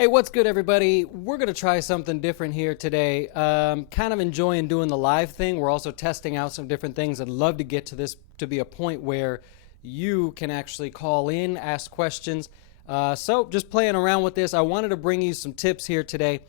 Hey, what's good, everybody? We're going to try something different here today. Kind of enjoying doing the live thing. We're also testing out some different things. I'd love to get to this to be a point where you can actually call in, ask questions. So just playing around with this, I wanted to bring you some tips here today.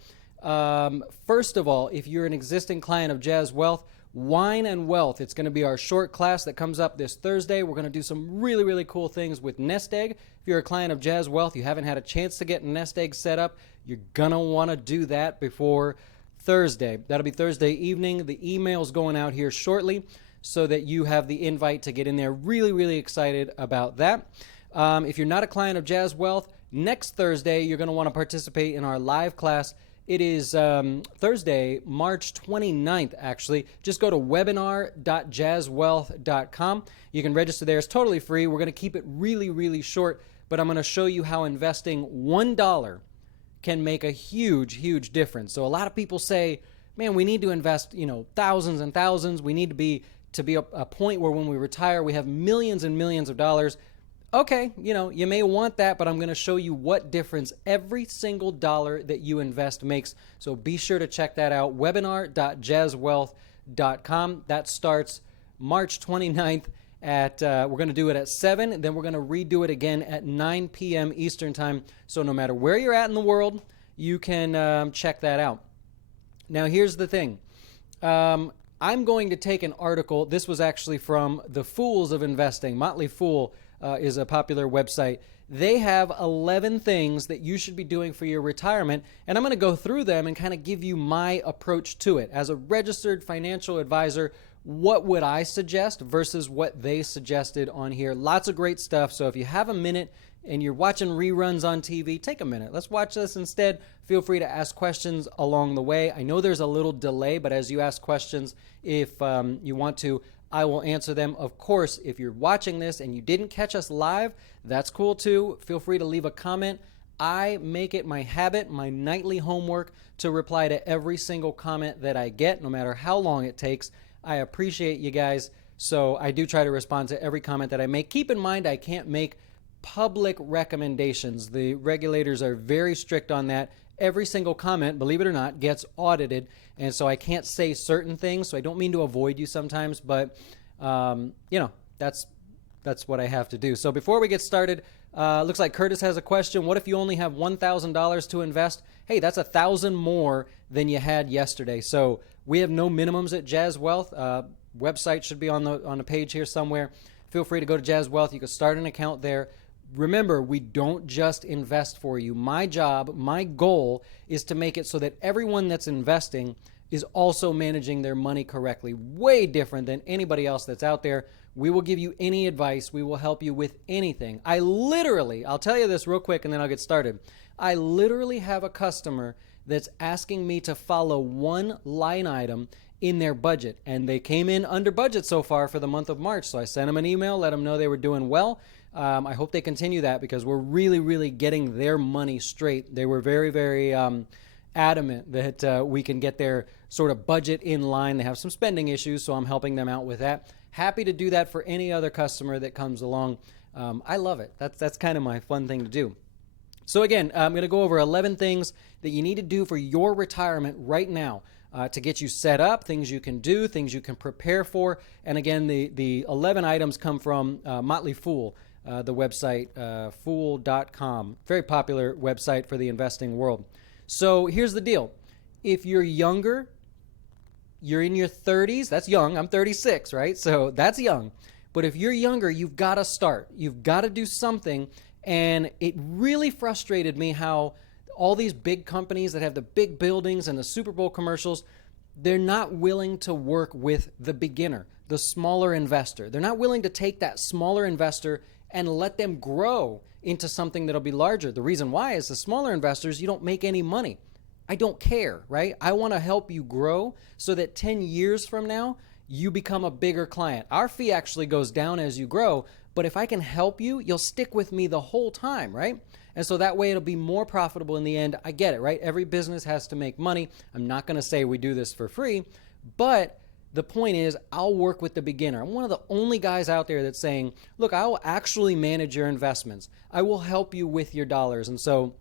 First of all, if you're an existing client of Jazz Wealth, Wine and Wealth. It's going to be our short class that comes up this Thursday. We're going to do some really, really cool things with Nest Egg. If you're a client of Jazz Wealth, you haven't had a chance to get Nest Egg set up, you're going to want to do that before Thursday. That'll be Thursday evening. The email's going out here shortly so that you have the invite to get in there. Really, really excited about that. If you're not a client of Jazz Wealth, next Thursday, you're going to want to participate in our live class. It is Thursday, March 29th, actually. Just go to webinar.jazzwealth.com. You can register there. It's totally free. We're going to keep it really, really short, but I'm going to show you how investing $1 can make a huge, huge difference. So a lot of people say, man, we need to invest, thousands and thousands. We need to be a point where when we retire, we have millions and millions of dollars. Okay, you may want that, but I'm going to show you what difference every single dollar that you invest makes. So be sure to check that out, webinar.jazzwealth.com. That starts March 29th we're going to do it at 7, then we're going to redo it again at 9 p.m. Eastern Time. So no matter where you're at in the world, you can check that out. Now, here's the thing. I'm going to take an article. This was actually from The Fools of Investing. Motley Fool is a popular website. They have 11 things that you should be doing for your retirement, and I'm going to go through them and kind of give you my approach to it. As a registered financial advisor, what would I suggest versus what they suggested on here? Lots of great stuff. So if you have a minute and you're watching reruns on TV, take a minute. Let's watch this instead. Feel free to ask questions along the way. I know there's a little delay, but as you ask questions, if you want to, I will answer them. Of course, if you're watching this and you didn't catch us live, that's cool too. Feel free to leave a comment. I make it my habit, my nightly homework, to reply to every single comment that I get, no matter how long it takes. I appreciate you guys, so I do try to respond to every comment that I make. Keep in mind, I can't make public recommendations. The regulators are very strict on that. Every single comment, believe it or not, gets audited, and so I can't say certain things. So I don't mean to avoid you sometimes, but that's what I have to do. So before we get started, looks like Curtis has a question. What if you only have $1,000 to invest? Hey, that's $1,000 more than you had yesterday. So we have no minimums at Jazz Wealth. Website should be on the page here somewhere. Feel free to go to Jazz Wealth. You can start an account there. Remember, we don't just invest for you. My job, my goal is to make it so that everyone that's investing is also managing their money correctly. Way different than anybody else that's out there. We will give you any advice. We will help you with anything. I'll tell you this real quick and then I'll get started. I literally have a customer that's asking me to follow one line item in their budget, and they came in under budget so far for the month of March. So I sent them an email, let them know they were doing well. I hope they continue that because we're really, really getting their money straight. They were very, very adamant that we can get their sort of budget in line. They have some spending issues, so I'm helping them out with that. Happy to do that for any other customer that comes along. I love it. That's kind of my fun thing to do. So again, I'm going to go over 11 things that you need to do for your retirement right now to get you set up, things you can do, things you can prepare for. And again, the 11 items come from Motley Fool, the website, fool.com. Very popular website for the investing world. So here's the deal. If you're younger, you're in your 30s, that's young. I'm 36, right? So that's young. But if you're younger, you've got to start. You've got to do something. And it really frustrated me how all these big companies that have the big buildings and the Super Bowl commercials, they're not willing to work with the beginner, the smaller investor. They're not willing to take that smaller investor and let them grow into something that'll be larger. The reason why is the smaller investors, you don't make any money. I don't care, right? I want to help you grow so that 10 years from now, you become a bigger client. Our fee actually goes down as you grow, but if I can help you, you'll stick with me the whole time, right? And so that way it'll be more profitable in the end. I get it, right? Every business has to make money. I'm not going to say we do this for free, but the point is I'll work with the beginner. I'm one of the only guys out there that's saying, look, I will actually manage your investments. I will help you with your dollars. And so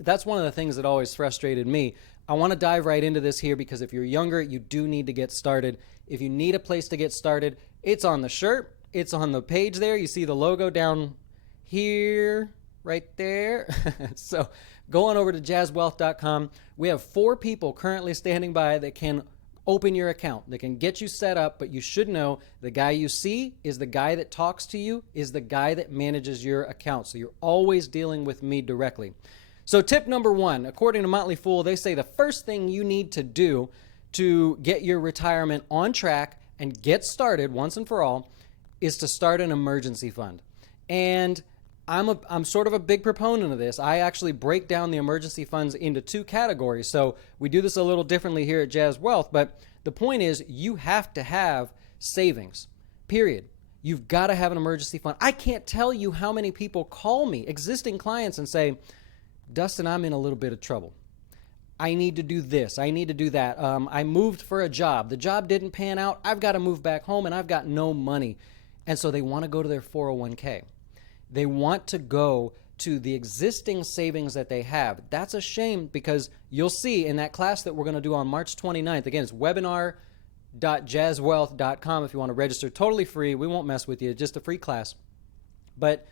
That's one of the things that always frustrated me. I want to dive right into this here because if you're younger, you do need to get started. If you need a place to get started, it's on the shirt. It's on the page there. You see the logo down here, right there. So go on over to jazzwealth.com. We have 4 people currently standing by that can open your account. They can get you set up, but you should know the guy you see is the guy that talks to you, is the guy that manages your account. So you're always dealing with me directly. So tip number 1, according to Motley Fool, they say the first thing you need to do to get your retirement on track and get started once and for all is to start an emergency fund. And I'm sort of a big proponent of this. I actually break down the emergency funds into 2 categories. So we do this a little differently here at Jazz Wealth, but the point is you have to have savings, period. You've got to have an emergency fund. I can't tell you how many people call me, existing clients, and say, Dustin, I'm in a little bit of trouble. I need to do this. I need to do that. I moved for a job. The job didn't pan out. I've got to move back home and I've got no money. And so they want to go to their 401k. They want to go to the existing savings that they have. That's a shame because you'll see in that class that we're going to do on March 29th. Again, it's webinar.jazzwealth.com if you want to register. Totally free. We won't mess with you. Just a free class. But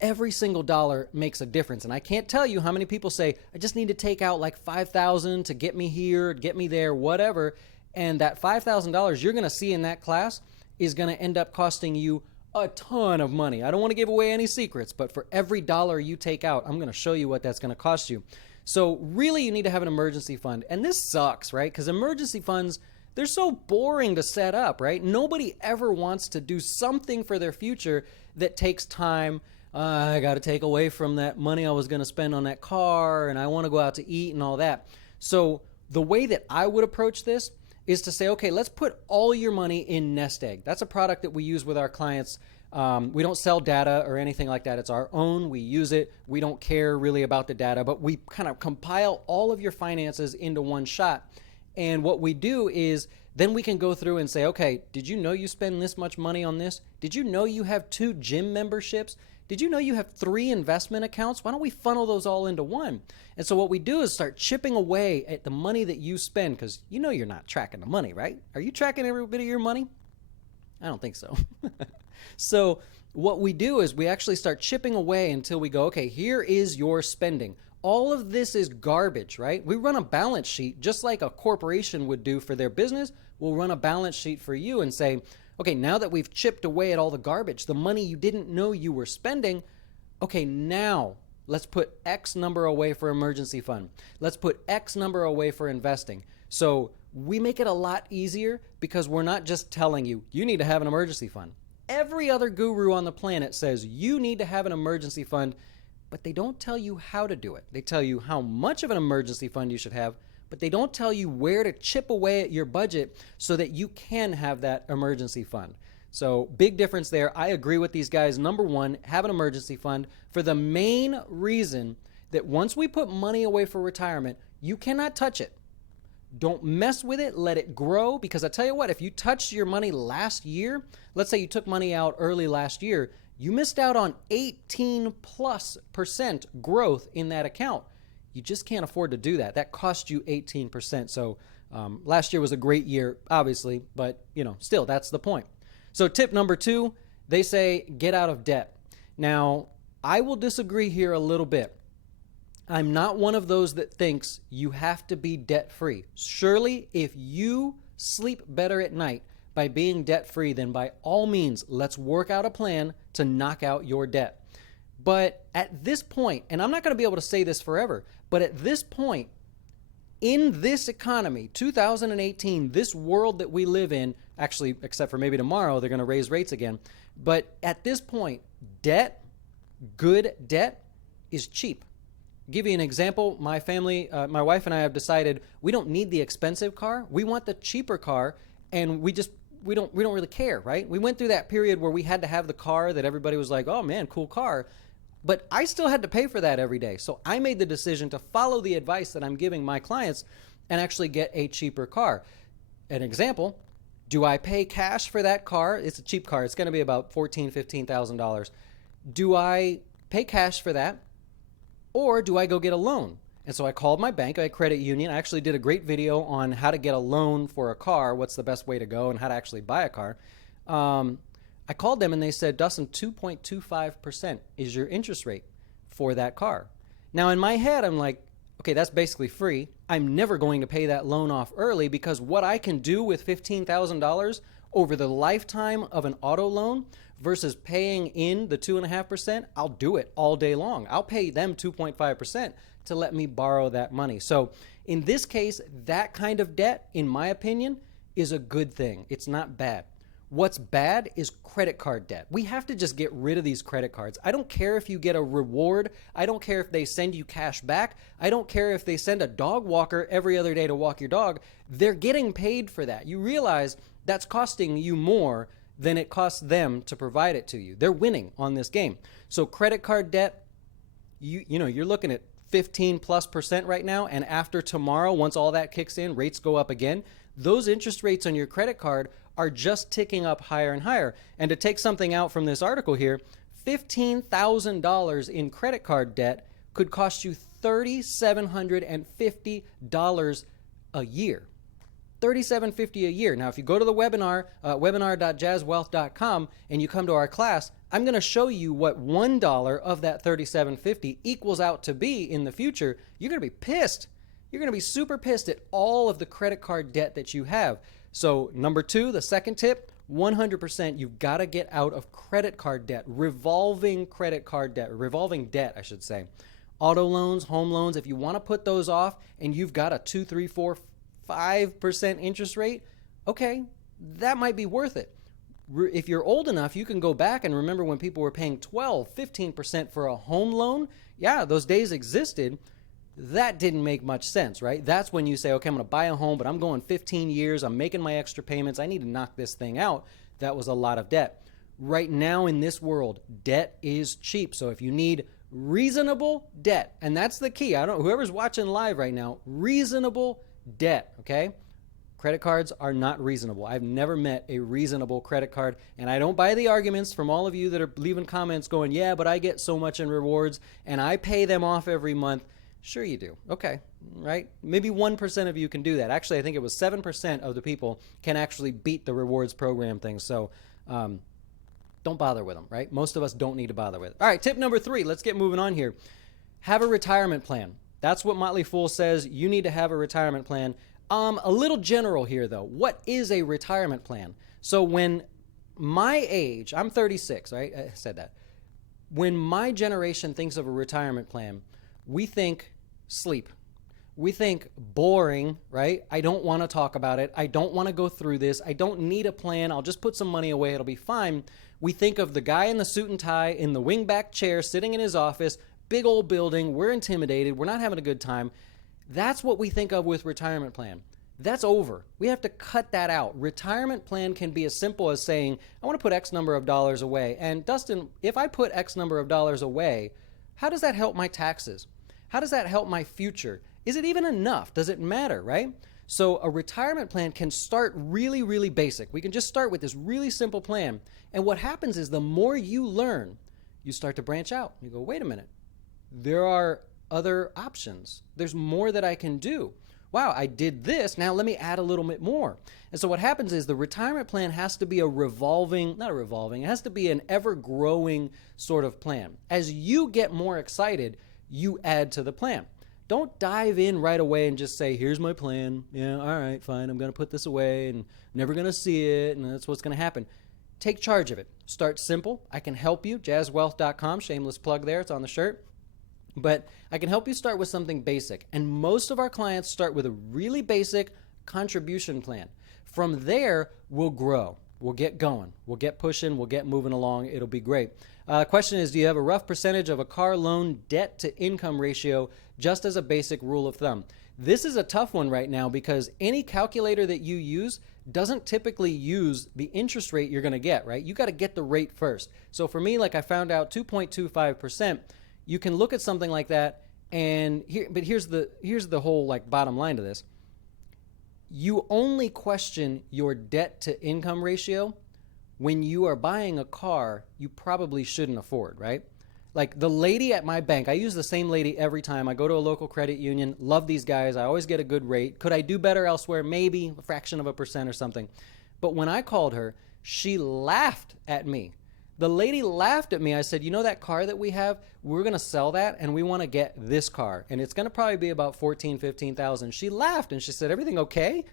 every single dollar makes a difference. And I can't tell you how many people say, I just need to take out like $5,000 to get me here, get me there, whatever. And that $5,000 you're going to see in that class is going to end up costing you a ton of money. I don't want to give away any secrets, but for every dollar you take out, I'm going to show you what that's going to cost you. So really you need to have an emergency fund. And this sucks, right? Because emergency funds, they're so boring to set up, right? Nobody ever wants to do something for their future that takes time. I got to take away from that money I was going to spend on that car, and I want to go out to eat and all that. So the way that I would approach this is to say, okay, let's put all your money in Nest Egg. That's a product that we use with our clients. We don't sell data or anything like that. It's our own. We use it. We don't care really about the data, but we kind of compile all of your finances into one shot. And what we do is then we can go through and say, okay, did you know you spend this much money on this? Did you know you have 2 gym memberships? Did you know you have 3 investment accounts? Why don't we funnel those all into one? And so what we do is start chipping away at the money that you spend, because you know you're not tracking the money, right? Are you tracking every bit of your money? I don't think so. So what we do is we actually start chipping away until we go, okay, here is your spending. All of this is garbage, right? We run a balance sheet just like a corporation would do for their business. We'll run a balance sheet for you and say, okay, now that we've chipped away at all the garbage, the money you didn't know you were spending, okay, now let's put X number away for emergency fund. Let's put X number away for investing. So we make it a lot easier because we're not just telling you, you need to have an emergency fund. Every other guru on the planet says you need to have an emergency fund, but they don't tell you how to do it. They tell you how much of an emergency fund you should have, but they don't tell you where to chip away at your budget so that you can have that emergency fund. So big difference there. I agree with these guys. Number 1, have an emergency fund for the main reason that once we put money away for retirement, you cannot touch it. Don't mess with it. Let it grow. Because I tell you what, if you touched your money last year, let's say you took money out early last year, you missed out on 18+% growth in that account. You just can't afford to do that. That cost you 18%. So last year was a great year, obviously, but still, that's the point. So tip number 2, they say get out of debt. Now, I will disagree here a little bit. I'm not one of those that thinks you have to be debt-free. Surely, if you sleep better at night by being debt-free, then by all means, let's work out a plan to knock out your debt. But at this point, and I'm not going to be able to say this forever, but at this point, in this economy, 2018, this world that we live in, actually, except for maybe tomorrow, they're going to raise rates again. But at this point, debt, good debt, is cheap. Give you an example. My family, my wife and I have decided we don't need the expensive car. We want the cheaper car, and we don't really care, right? We went through that period where we had to have the car that everybody was like, oh man, cool car. But I still had to pay for that every day. So I made the decision to follow the advice that I'm giving my clients and actually get a cheaper car. An example, do I pay cash for that car? It's a cheap car. It's going to be about $14,000, $15,000. Do I pay cash for that? Or do I go get a loan? And so I called my bank, a credit union. I actually did a great video on how to get a loan for a car, what's the best way to go, and how to actually buy a car. I called them and they said, Dustin, 2.25% is your interest rate for that car. Now, in my head, I'm like, okay, that's basically free. I'm never going to pay that loan off early because what I can do with $15,000 over the lifetime of an auto loan versus paying in the 2.5%, I'll do it all day long. I'll pay them 2.5% to let me borrow that money. So in this case, that kind of debt, in my opinion, is a good thing. It's not bad. What's bad is credit card debt. We have to just get rid of these credit cards. I don't care if you get a reward. I don't care if they send you cash back. I don't care if they send a dog walker every other day to walk your dog. They're getting paid for that. You realize that's costing you more than it costs them to provide it to you. They're winning on this game. So credit card debt, you're looking at 15+% right now, and after tomorrow, once all that kicks in, rates go up again. Those interest rates on your credit card are just ticking up higher and higher. And to take something out from this article here, $15,000 in credit card debt could cost you $3,750 a year. $3,750 a year. Now, if you go to the webinar, webinar.jazzwealth.com, and you come to our class, I'm going to show you what $1 of that $3,750 equals out to be in the future. You're going to be pissed. You're going to be super pissed at all of the credit card debt that you have. So number 2, the second tip, 100%, you've got to get out of credit card debt, revolving credit card debt, revolving debt, I should say. Auto loans, home loans, if you want to put those off and you've got a 2, 3, 4, 5% interest rate, okay, that might be worth it. If you're old enough, you can go back and remember when people were paying 12, 15% for a home loan. Yeah, those days existed. That didn't make much sense, right? That's when you say, okay, I'm going to buy a home, but I'm going 15 years. I'm making my extra payments. I need to knock this thing out. That was a lot of debt. Right now in this world, debt is cheap. So if you need reasonable debt, and that's the key. Whoever's watching live right now, reasonable debt, okay? Credit cards are not reasonable. I've never met a reasonable credit card, and I don't buy the arguments from all of you that are leaving comments going, yeah, but I get so much in rewards, and I pay them off every month. Sure you do. Okay, right? Maybe 1% of you can do that. Actually, I think it was 7% of the people can actually beat the rewards program thing. So don't bother with them, right? Most of us don't need to bother with it. All right, tip number 3. Let's get moving on here. Have a retirement plan. That's what Motley Fool says. You need to have a retirement plan. A little general here, though. What is a retirement plan? So when my age, I'm 36, right? I said that. When my generation thinks of a retirement plan, we think sleep. We think boring, right? I don't want to talk about it. I don't want to go through this. I don't need a plan. I'll just put some money away. It'll be fine. We think of the guy in the suit and tie in the wingback chair sitting in his office, big old building. We're intimidated. We're not having a good time. That's what we think of with retirement plan. That's over. We have to cut that out. Retirement plan can be as simple as saying, I want to put X number of dollars away. And Dustin, if I put X number of dollars away, how does that help my taxes? How does that help my future? Is it even enough? Does it matter, right? So a retirement plan can start really, really basic. We can just start with this really simple plan. And what happens is the more you learn, you start to branch out. You go, wait a minute. There are other options. There's more that I can do. Wow, I did this. Now let me add a little bit more. And so what happens is the retirement plan has to be it has to be an ever-growing sort of plan. As you get more excited, you add to the plan. Don't dive in right away and just say, here's my plan. Yeah, all right, fine. I'm going to put this away and never going to see it, and that's what's going to happen. Take charge of it. Start simple. I can help you. jazzwealth.com, shameless plug there. It's on the shirt. But I can help you start with something basic. And most of our clients start with a really basic contribution plan. From there, we'll grow. We'll get going. We'll get pushing. We'll get moving along. It'll be great. Question is, do you have a rough percentage of a car loan debt to income ratio just as a basic rule of thumb? This is a tough one right now because any calculator that you use doesn't typically use the interest rate you're going to get, right? You got to get the rate first. So for me, like I found out 2.25%, you can look at something like that and here's the whole like bottom line to this. You only question your debt to income ratio when you are buying a car you probably shouldn't afford, right? Like the lady at my bank, I use the same lady every time. I go to a local credit union, love these guys. I always get a good rate. Could I do better elsewhere? Maybe a fraction of a percent or something. But when I called her, she laughed at me. The lady laughed at me. I said, you know that car that we have? We're going to sell that and we want to get this car. And it's going to probably be about 14, 15,000. She laughed and she said, everything okay?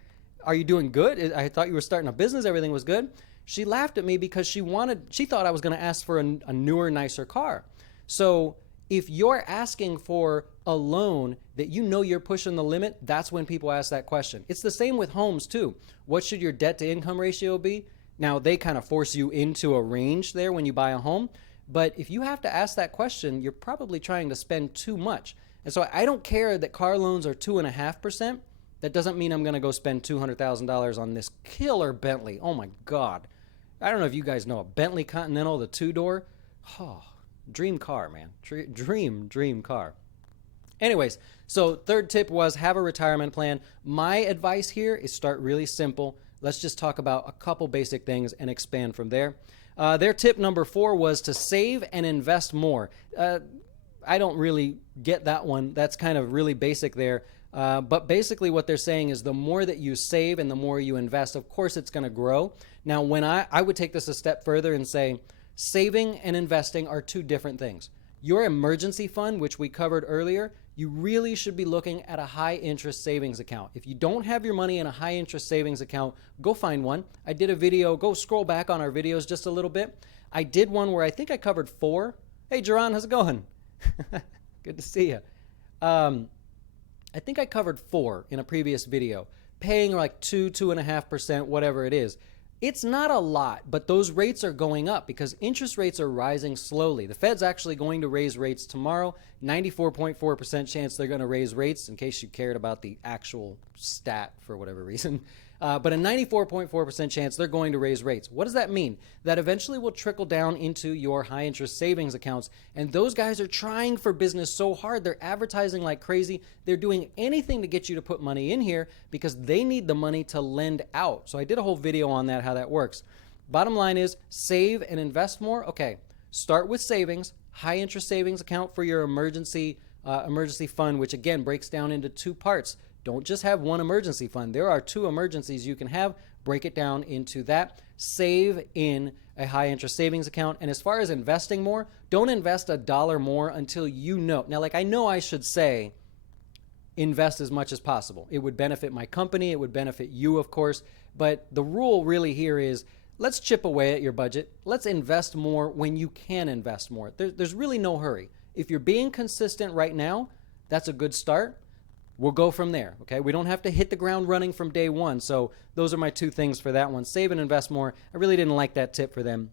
Are you doing good? I thought you were starting a business. Everything was good. She laughed at me because she thought I was going to ask for a newer, nicer car. So if you're asking for a loan that you know you're pushing the limit, that's when people ask that question. It's the same with homes too. What should your debt to income ratio be? Now, they kind of force you into a range there when you buy a home. But if you have to ask that question, you're probably trying to spend too much. And so I don't care that car loans are 2.5%. That doesn't mean I'm going to go spend $200,000 on this killer Bentley. Oh my God. I don't know if you guys know a Bentley Continental, the 2-door. Oh, dream car, man. Dream car. Anyways, so third tip was have a retirement plan. My advice here is start really simple. Let's just talk about a couple basic things and expand from there. Their tip number 4 was to save and invest more. I don't really get that one. That's kind of really basic there. But basically what they're saying is the more that you save and the more you invest, of course it's going to grow. Now, when I would take this a step further and say saving and investing are two different things. Your emergency fund, which we covered earlier, you really should be looking at a high interest savings account. If you don't have your money in a high interest savings account, go find one. I did a video, go scroll back on our videos just a little bit. I did one where I think I covered 4. Hey, Jaron, how's it going? Good to see you. I think I covered 4 in a previous video, paying like 2.5%, whatever it is. It's not a lot, but those rates are going up because interest rates are rising slowly. The Fed's actually going to raise rates tomorrow. 94.4% chance they're going to raise rates, in case you cared about the actual stat for whatever reason. But a 94.4% chance they're going to raise rates. What does that mean? That eventually will trickle down into your high interest savings accounts. And those guys are trying for business so hard. They're advertising like crazy. They're doing anything to get you to put money in here because they need the money to lend out. So I did a whole video on that, how that works. Bottom line is save and invest more. Okay, start with savings, high interest savings account for your emergency fund, which again breaks down into 2 parts. Don't just have one emergency fund. There are 2 emergencies you can have. Break it down into that. Save in a high interest savings account. And as far as investing more, don't invest $1 more until you know. Now, like I know I should say invest as much as possible. It would benefit my company. It would benefit you, of course. But the rule really here is let's chip away at your budget. Let's invest more when you can invest more. There's really no hurry. If you're being consistent right now, that's a good start. We'll go from there, okay? We don't have to hit the ground running from day one. So those are my 2 things for that one. Save and invest more. I really didn't like that tip for them.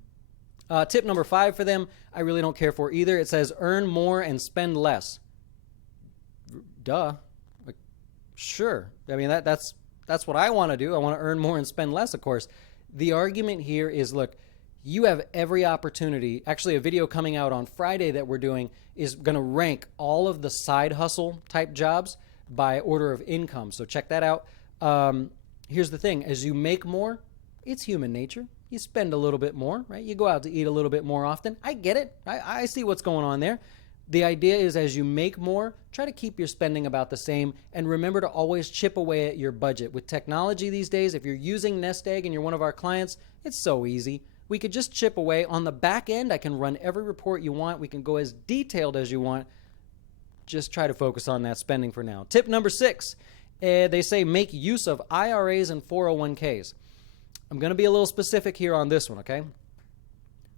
Tip number 5 for them, I really don't care for either. It says earn more and spend less. Duh. Like, sure. I mean, that's what I want to do. I want to earn more and spend less, of course. The argument here is, look, you have every opportunity. Actually, a video coming out on Friday that we're doing is going to rank all of the side hustle type jobs by order of income. So check that out. Here's the thing. As you make more, it's human nature. You spend a little bit more, right? You go out to eat a little bit more often. I get it. I see what's going on there. The idea is as you make more, try to keep your spending about the same and remember to always chip away at your budget. With technology these days, if you're using Nest Egg and you're one of our clients, it's so easy. We could just chip away. On the back end, I can run every report you want. We can go as detailed as you want. Just try to focus on that spending for now. Tip number 6, they say make use of IRAs and 401ks. I'm going to be a little specific here on this one, okay?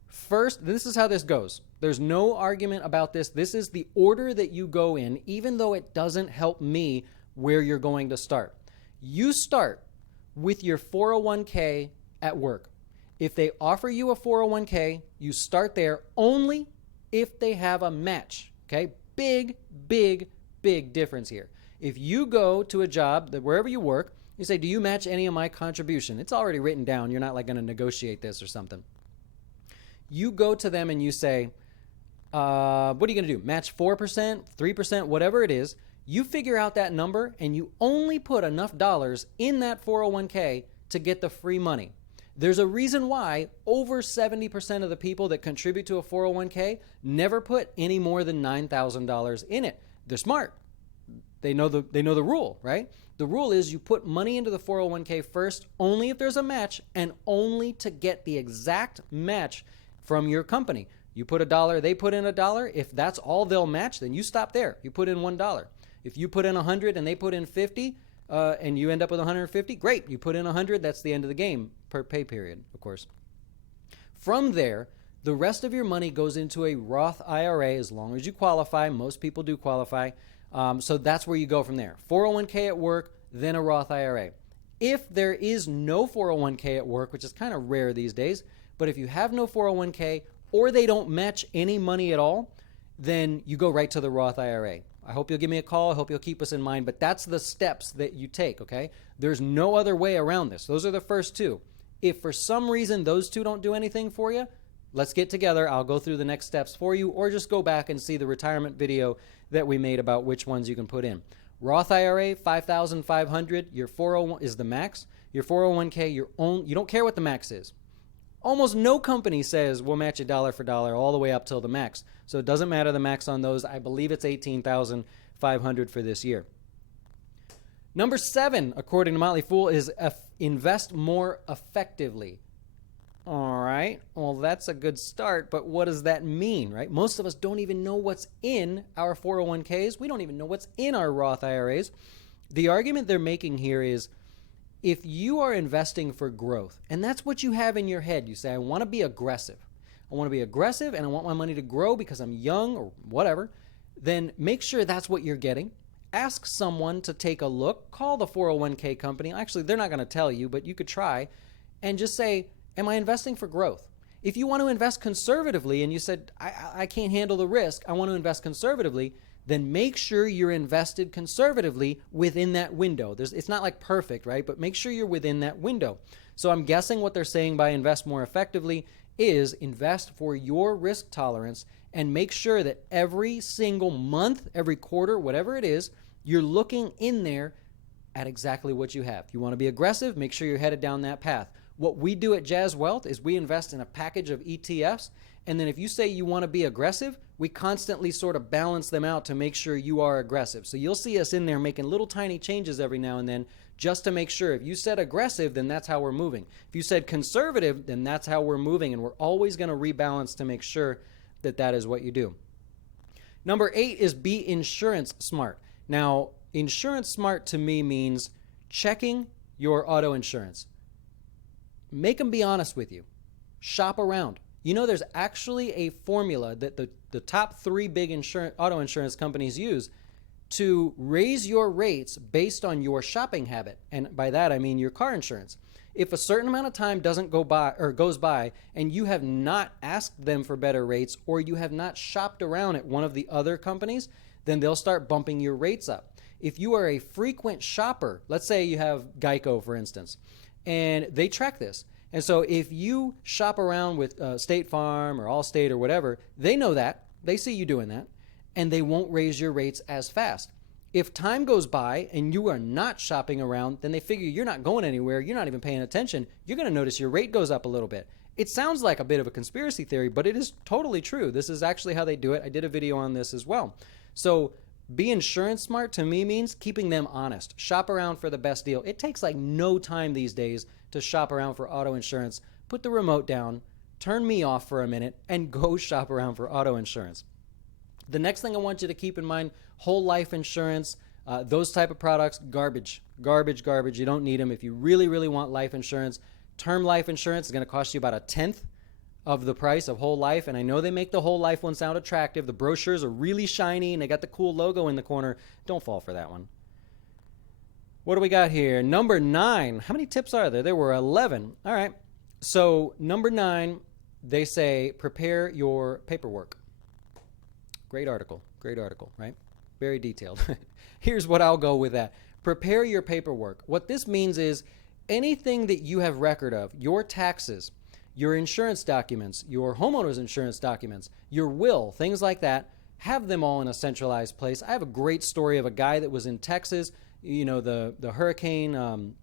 First, this is how this goes. There's no argument about this. This is the order that you go in, even though it doesn't help me where you're going to start. You start with your 401k at work. If they offer you a 401k, you start there only if they have a match, okay? Big difference here. If you go to a job that wherever you work, you say, do you match any of my contribution? It's already written down. You're not like going to negotiate this or something. You go to them and you say, what are you going to do? Match 4%, 3%, whatever it is. You figure out that number and you only put enough dollars in that 401k to get the free money. There's a reason why over 70% of the people that contribute to a 401k never put any more than $9,000 in it. They're smart. They know the rule, right? The rule is you put money into the 401k first only if there's a match and only to get the exact match from your company. You put $1, they put in $1. If that's all they'll match, then you stop there. You put in $1. If you put in 100 and they put in 50, and you end up with 150, great. You put in 100, that's the end of the game per pay period, of course. From there, the rest of your money goes into a Roth IRA as long as you qualify. Most people do qualify. So that's where you go from there. 401k at work, then a Roth IRA. If there is no 401k at work, which is kind of rare these days, but if you have no 401k or they don't match any money at all, then you go right to the Roth IRA. I hope you'll give me a call. I hope you'll keep us in mind, but that's the steps that you take, okay? There's no other way around this. Those are the first two. If for some reason those two don't do anything for you, let's get together. I'll go through the next steps for you, or just go back and see the retirement video that we made about which ones you can put in. Roth IRA, $5,500. Your 401 is the max. Your 401k, you don't care what the max is. Almost no company says we'll match you dollar for dollar all the way up till the max. So it doesn't matter the max on those. I believe it's $18,500 for this year. Number 7, according to Motley Fool, is invest more effectively. All right. Well, that's a good start, but what does that mean, right? Most of us don't even know what's in our 401ks. We don't even know what's in our Roth IRAs. The argument they're making here is if you are investing for growth, and that's what you have in your head, you say, I want to be aggressive. I want to be aggressive and I want my money to grow because I'm young or whatever, then make sure that's what you're getting. Ask someone to take a look. Call the 401k company. Actually, they're not going to tell you, but you could try and just say, am I investing for growth? If you want to invest conservatively and you said, I can't handle the risk, I want to invest conservatively, then make sure you're invested conservatively within that window. It's not like perfect, right? But make sure you're within that window. So I'm guessing what they're saying by invest more effectively is invest for your risk tolerance and make sure that every single month, every quarter, whatever it is, you're looking in there at exactly what you have. If you want to be aggressive, make sure you're headed down that path. What we do at Jazz Wealth is we invest in a package of ETFs, and then if you say you want to be aggressive, we constantly sort of balance them out to make sure you are aggressive. So you'll see us in there making little tiny changes every now and then just to make sure. If you said aggressive, then that's how we're moving. If you said conservative, then that's how we're moving, and we're always going to rebalance to make sure that that is what you do. Number 8 is be insurance smart. Now, insurance smart to me means checking your auto insurance. Make them be honest with you. Shop around. You know, there's actually a formula that the top 3 big auto insurance companies use to raise your rates based on your shopping habit. And by that, I mean your car insurance. If a certain amount of time doesn't go by or goes by and you have not asked them for better rates or you have not shopped around at one of the other companies, then they'll start bumping your rates up. If you are a frequent shopper, let's say you have Geico, for instance, and they track this. And so if you shop around with State Farm or Allstate or whatever, they know that. They see you doing that, and they won't raise your rates as fast. If time goes by and you are not shopping around, then they figure you're not going anywhere, you're not even paying attention, you're going to notice your rate goes up a little bit. It sounds like a bit of a conspiracy theory, but it is totally true. This is actually how they do it. I did a video on this as well. So be insurance smart to me means keeping them honest. Shop around for the best deal. It takes like no time these days to shop around for auto insurance. Put the remote down, turn me off for a minute, and go shop around for auto insurance. The next thing I want you to keep in mind, whole life insurance, those type of products, garbage. You don't need them. If you really, really want life insurance, term life insurance is going to cost you about 1/10 of the price of whole life. And I know they make the whole life one sound attractive. The brochures are really shiny and they got the cool logo in the corner. Don't fall for that one. What do we got here? Number 9. How many tips are there? There were 11. All right. So number 9, they say prepare your paperwork. Great article, right? Very detailed. Here's what I'll go with that. Prepare your paperwork. What this means is anything that you have record of, your taxes, your insurance documents, your homeowner's insurance documents, your will, things like that, have them all in a centralized place. I have a great story of a guy that was in Texas. You know, the hurricane,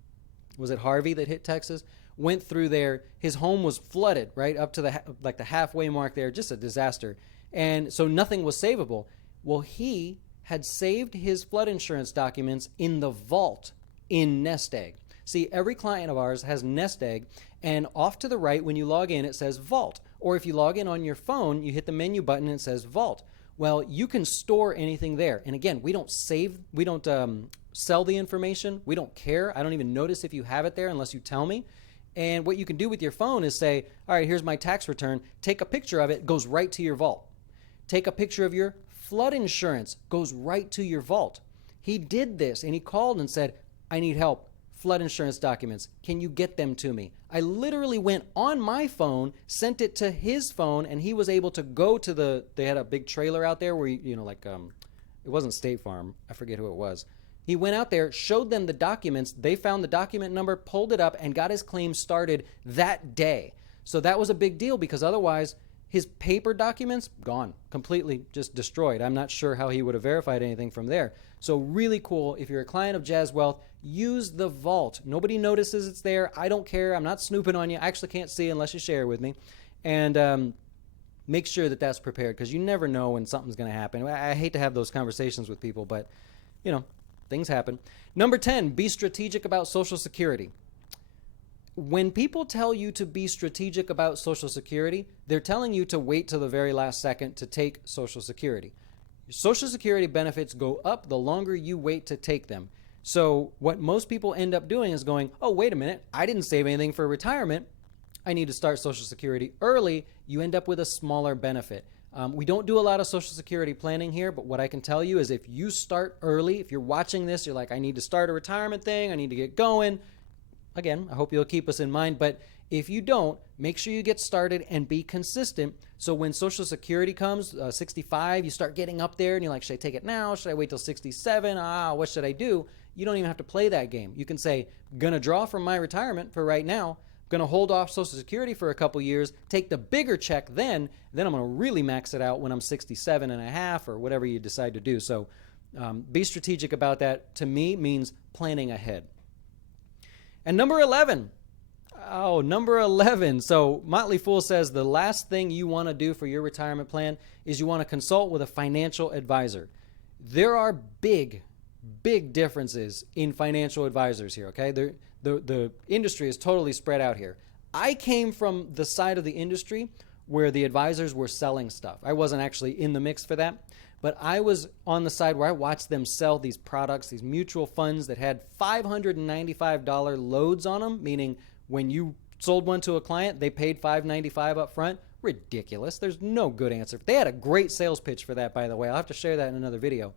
was it Harvey that hit Texas? went through there. His home was flooded right up to the halfway mark there, just a disaster. And so nothing was savable. Well, he had saved his flood insurance documents in the vault in Nest Egg. See, every client of ours has Nest Egg, and off to the right when you log in, it says Vault. Or if you log in on your phone, you hit the menu button and it says Vault. Well, you can store anything there. And again, we don't sell the information. We don't care. I don't even notice if you have it there unless you tell me. And what you can do with your phone is say, all right, here's my tax return. Take a picture of it, goes right to your vault. Take a picture of your flood insurance, goes right to your vault. He did this and he called and said, I need help. Flood insurance documents. Can you get them to me? I literally went on my phone, sent it to his phone, and he was able to go to they had a big trailer out there where, it wasn't State Farm. I forget who it was. He went out there, showed them the documents. They found the document number, pulled it up, and got his claim started that day. So that was a big deal because otherwise his paper documents, gone, completely just destroyed. I'm not sure how he would have verified anything from there. So really cool. If you're a client of Jazz Wealth, use the vault. Nobody notices it's there. I don't care. I'm not snooping on you. I actually can't see unless you share with me. And make sure that that's prepared because you never know when something's going to happen. I hate to have those conversations with people, but, things happen. Number 10, be strategic about Social Security. When people tell you to be strategic about Social Security, they're telling you to wait till the very last second to take Social Security. Social Security benefits go up the longer you wait to take them. So what most people end up doing is going, oh, wait a minute, I didn't save anything for retirement. I need to start Social Security early. You end up with a smaller benefit. We don't do a lot of Social Security planning here, but what I can tell you is if you start early, if you're watching this, you're like, I need to start a retirement thing, I need to get going. Again, I hope you'll keep us in mind, but if you don't, make sure you get started and be consistent. So when Social Security comes, 65, you start getting up there and you're like, should I take it now? Should I wait till 67? What should I do? You don't even have to play that game. You can say, gonna draw from my retirement for right now, gonna hold off Social Security for a couple years, take the bigger check then I'm gonna really max it out when I'm 67 and a half or whatever you decide to do. So be strategic about that. To me, means planning ahead. And number 11. Oh, number 11. So Motley Fool says the last thing you want to do for your retirement plan is you want to consult with a financial advisor. There are big differences in financial advisors here, okay? The industry is totally spread out here. I came from the side of the industry where the advisors were selling stuff. I wasn't actually in the mix for that. But I was on the side where I watched them sell these products, these mutual funds that had $595 loads on them, meaning when you sold one to a client, they paid $595 up front. Ridiculous. There's no good answer. They had a great sales pitch for that, by the way. I'll have to share that in another video.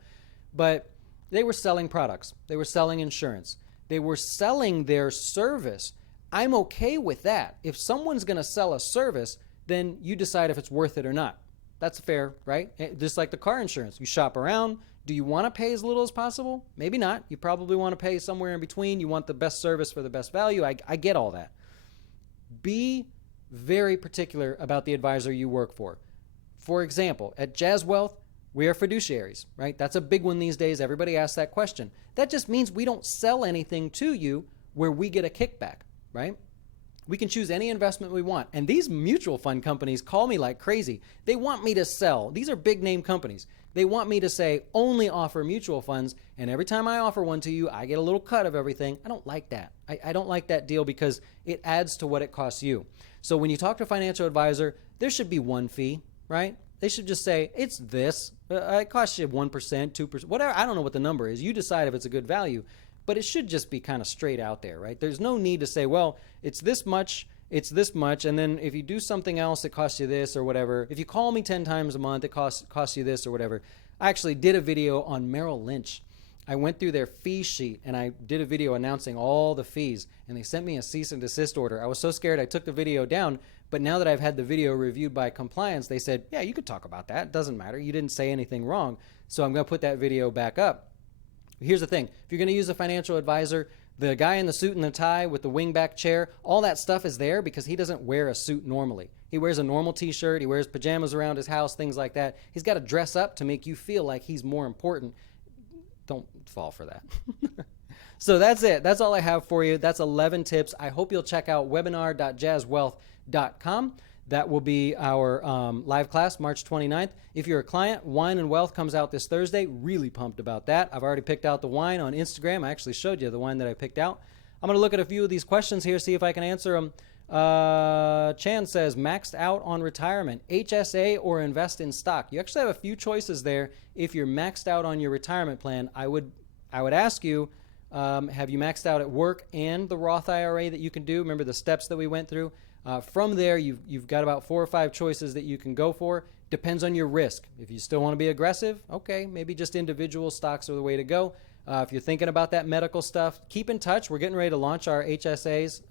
But they were selling products. They were selling insurance. They were selling their service. I'm okay with that. If someone's going to sell a service, then you decide if it's worth it or not. That's fair, right? Just like the car insurance. You shop around. Do you want to pay as little as possible? Maybe not. You probably want to pay somewhere in between. You want the best service for the best value. I get all that. Be very particular about the advisor you work for. For example, at Jazz Wealth, we are fiduciaries, right? That's a big one these days. Everybody asks that question. That just means we don't sell anything to you where we get a kickback, right? We can choose any investment we want. And these mutual fund companies call me like crazy. They want me to sell. These are big name companies. They want me to say only offer mutual funds. And every time I offer one to you, I get a little cut of everything. I don't like that. I don't like that deal because it adds to what it costs you. So when you talk to a financial advisor, there should be one fee, right? They should just say, it's this. It costs you 1%, 2%, whatever. I don't know what the number is. You decide if it's a good value. But it should just be kind of straight out there, right? There's no need to say, well, it's this much, and then if you do something else, it costs you this or whatever. If you call me 10 times a month, it costs you this or whatever. I actually did a video on Merrill Lynch. I went through their fee sheet, and I did a video announcing all the fees, and they sent me a cease and desist order. I was so scared I took the video down, but now that I've had the video reviewed by compliance, they said, yeah, you could talk about that. It doesn't matter. You didn't say anything wrong. So I'm going to put that video back up. Here's the thing. If you're going to use a financial advisor, the guy in the suit and the tie with the wingback chair, all that stuff is there because he doesn't wear a suit normally. He wears a normal t-shirt. He wears pajamas around his house, things like that. He's got to dress up to make you feel like he's more important. don't fall for that. So that's it. That's all I have for you. That's 11 tips. I hope you'll check out webinar.jazzwealth.com. That will be our live class, March 29th. If you're a client, Wine and Wealth comes out this Thursday. Really pumped about that. I've already picked out the wine on Instagram. I actually showed you the wine that I picked out. I'm going to look at a few of these questions here, see if I can answer them. Chan says, maxed out on retirement, HSA or invest in stock? You actually have a few choices there. If you're maxed out on your retirement plan, I would ask you, have you maxed out at work and the Roth IRA that you can do? Remember the steps that we went through? From there, you've got about 4 or 5 choices that you can go for. Depends on your risk. If you still want to be aggressive, okay, maybe just individual stocks are the way to go. If you're thinking about that medical stuff, keep in touch. We're getting ready to launch our HSAs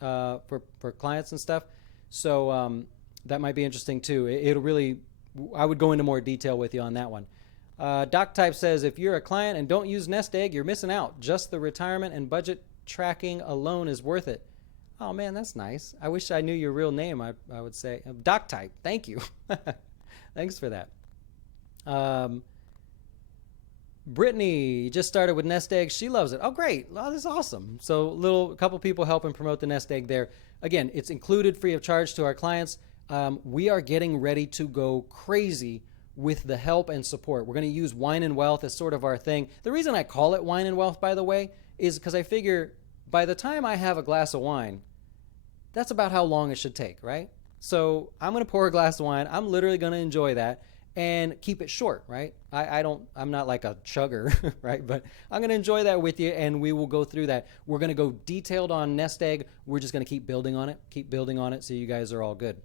for clients and stuff. So that might be interesting too. It'll really, I would go into more detail with you on that one. Doc Type says, if you're a client and don't use Nest Egg, you're missing out. Just the retirement and budget tracking alone is worth it. Oh, man, that's nice. I wish I knew your real name, I would say. Doc Type, thank you. Thanks for that. Brittany just started with Nest Egg. She loves it. Oh, great. Oh, that's awesome. So a couple people helping promote the Nest Egg there. Again, it's included free of charge to our clients. We are getting ready to go crazy with the help and support. We're going to use Wine and Wealth as sort of our thing. The reason I call it Wine and Wealth, by the way, is because I figure by the time I have a glass of wine, that's about how long it should take, right? So I'm going to pour a glass of wine. I'm literally going to enjoy that and keep it short, right? I'm not like a chugger, right? But I'm going to enjoy that with you, and we will go through that. We're going to go detailed on Nest Egg. We're just going to keep building on it, so you guys are all good.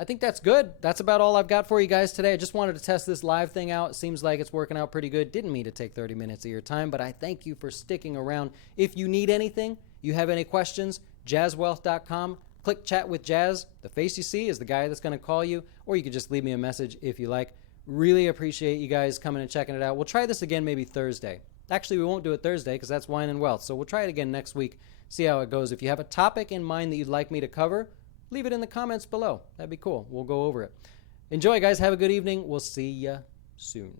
I think that's good. That's about all I've got for you guys today. I just wanted to test this live thing out. It seems like it's working out pretty good. Didn't mean to take 30 minutes of your time, but I thank you for sticking around. If you need anything, you have any questions, jazzwealth.com. Click chat with Jazz. The face you see is the guy that's going to call you, or you can just leave me a message if you like. Really appreciate you guys coming and checking it out. We'll try this again maybe Thursday. Actually, we won't do it Thursday because that's Wine and Wealth. So we'll try it again next week, see how it goes. If you have a topic in mind that you'd like me to cover, leave it in the comments below. That'd be cool. We'll go over it. Enjoy, guys. Have a good evening. We'll see you soon.